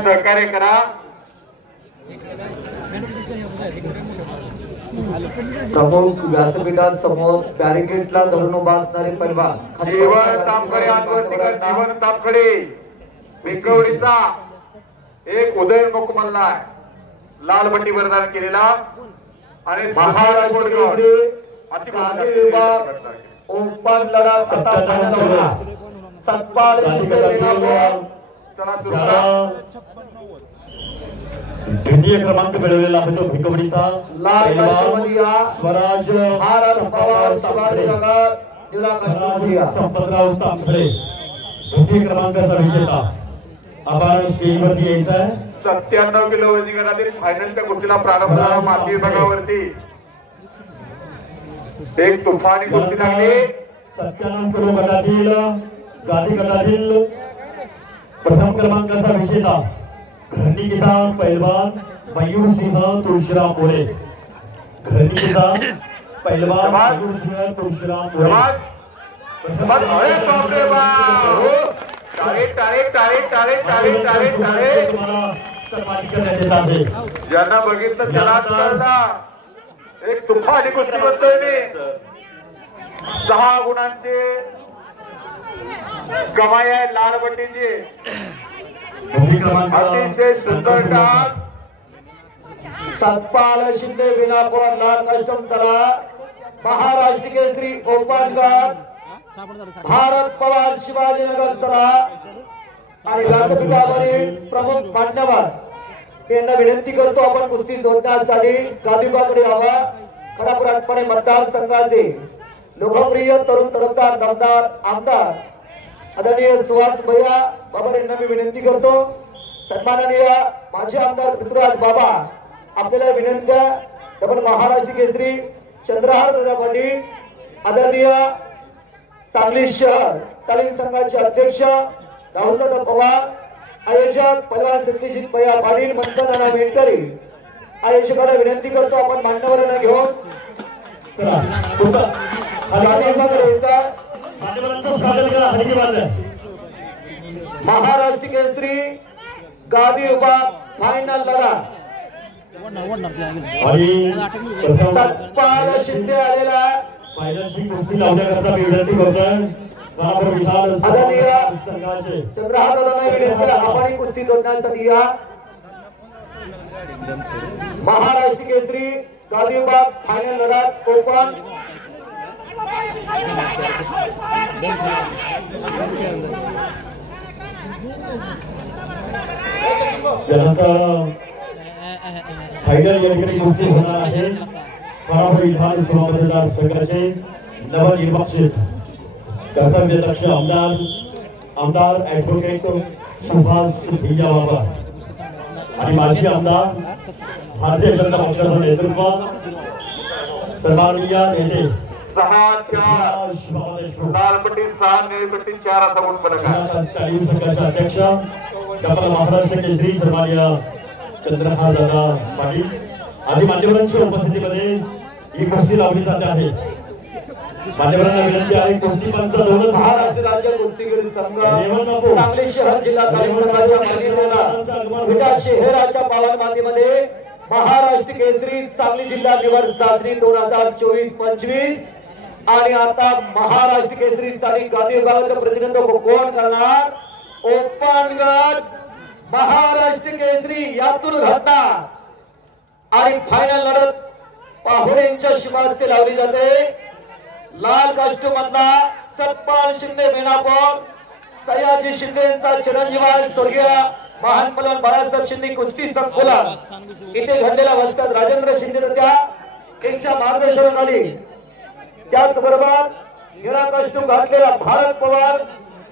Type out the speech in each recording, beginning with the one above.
सहकार्य करा। प्रमुख व्यासपीठासमोर बॅरिकेडला धरून उभा असणारे पैलवान जीवन तापकडे आठवणी का जीवन तापकडे विक्रवडीचा एक उदय मुकमल्ला लाल पट्टी वरदान केलेला आणि महाराष्ट्र ओपन लढा सतपाल द्वितीय क्रमांक मिळवलेला आहे तो भिकवडीचा लाल स्वराज पवार संपतराव तांबडे द्वितीय क्रमांकाचा विजेता आपण स्टेजवरती यायचा आहे। 97 किलो वजनीगटातील फायनलच्या कुस्तीला प्रारंभ झाला। माती विभागावरती एक तुफानी कुस्ती लागली। 97 किलो गटातील गादी गटातील प्रथम क्रमांकाचा विजेता घरणीचा पैलवान मयूर सिंह तुळशीराम मोरे। घरणीचा पैलवान मयूर सिंह तुळशीराम मोरे। अरे बाप रे बाप, टाळे टाळे टाळे टाळे टाळे टाळे टाळे। ज्यांना बघितलं त्याला कळला एक तुफानी कुस्ती म्हणतोय मी। 6 गुणांचे कमाई आहे लाल पट्टीची। अतिशय सुंदर डाग सतपाल शिंदे विनाकोर लाल कस्टम चला महाराष्ट्र केसरी ओपन गट भारत पवार शिवाजीनगर चला आणि व्यासपीठावरील प्रमुख मान्यवर यांना विनंती करतो आपण कुस्ती जोडण्यासाठी गादीबाकडे यावा। खडापुरातपणे मतदारसंघाचे लोकप्रिय तरुण तडफदार दमदार आमदार आदरणीय सुहास भैया बाबा यांना मी विनंती करतो। सन्माननीय माजी आमदार पृथ्वीराज बाबा आपल्याला विनंती डबल महाराष्ट्र केसरी चंद्रहार दादा पाटील आदरणीय सांगली शहर तालीम संघाचे अध्यक्ष राहुल दादा पवार आयोजक पहलवान सत्यजित भैया पाटील मंथन आणि मेंटरी आयोजकांना विनंती करतो आपण मान्यवरांना घेऊन महाराष्ट्र केसरी गादी विभाग फायनल लढा सतपाल शिंदे आलेला फायनलची कुस्ती लावण्याकरता मी विनंती करतोय आदरणीय चंद्रहार दादांना विनंती आपण कुस्ती जोडण्यासाठी या। महाराष्ट्र केसरी गादी विभाग फायनल लढा ओपन फायनल या ठिकाणी कुस्ती होणार आहे। पराभव विधान सभा मतदारसंघाचे नवनिर्वाचित कर्तव्यदक्ष आमदार ऍडव्होकेट सुभाष भैया बाबा आणि माजी आमदार भारतीय जनता पक्षाच्या नेतृत्वात सन्माननीय नेते 6-4 लाल पट्टी 6 निळी पट्टी 4 असा गुण फरक आहे। तालीम संघाचे अध्यक्ष डबल महाराष्ट्र केसरी सन्माननीय चंद्रहार दादा पाटील आदी मान्यवरांच्या उपस्थितीमध्ये ही कुस्ती लावली जाते आहे। मान्यवरांना विनंती आहे कुस्ती पंच महाराष्ट्र राज्य कुस्तीगीर संघ सांगली शहर जिल्हा तालीम संघाच्या मान्यवरांना विटा शहराच्या पावन मातीमध्ये महाराष्ट्र केसरी सांगली जिल्हा निवड चाचणी 2024-25 आणि आता महाराष्ट्र केसरी साठी गादी विभागाचं प्रतिनिधित्व कोण करणार? ओपन गट महाराष्ट्र केसरी यातून घडणार आणि फायनल लढत पाहुण्यांच्या शिमास्ते लावली जाते। लाल कास्ट्यूम मधला सतपाल शिंदे मेनापूर सयाजी शिंदे यांचा चिरंजीव स्वर्गीय महान पलवान बाळासाहेब शिंदे कुस्ती संकुलन इथे घडलेला वस्ताद राजेंद्र शिंदे त्या यांच्या मार्गदर्शनाखाली त्याचबरोबर निळा कास्ट्यूम घातलेला भारत पवार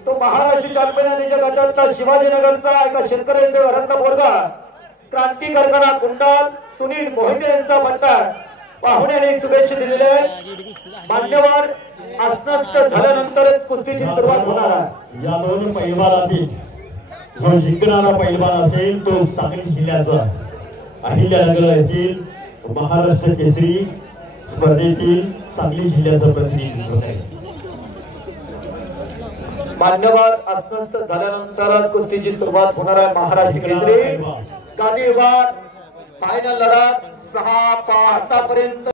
तो महाराष्ट्र चॅम्पियनशिपच्या गटातला शिवाजीनगरचा एका शेतकऱ्याच्या घरातला पोरगा क्रांती करताना कुंडल सुनील मोहिते यांचा पट्टा पाहुण्याने शुभेच्छा दिलेले मान्यवर अस्वस्थ झाल्यानंतरच कुस्तीची सुरुवात होणार आहे। या दोन पैलवानातील जो जिंकणारा पैलवान असेल तो सांगली जिल्ह्याचा अहिल्यानगर येथील महाराष्ट्र केसरी स्पर्धेतील सांगली जिल्ह्याचं प्रतिनिधित्व करेल। मान्यवर अस्वस्थ झाल्यानंतरच कुस्तीची सुरुवात होणार आहे। महाराष्ट्र केसरी गादी विभाग फायनल लढत 6 आतापर्यंत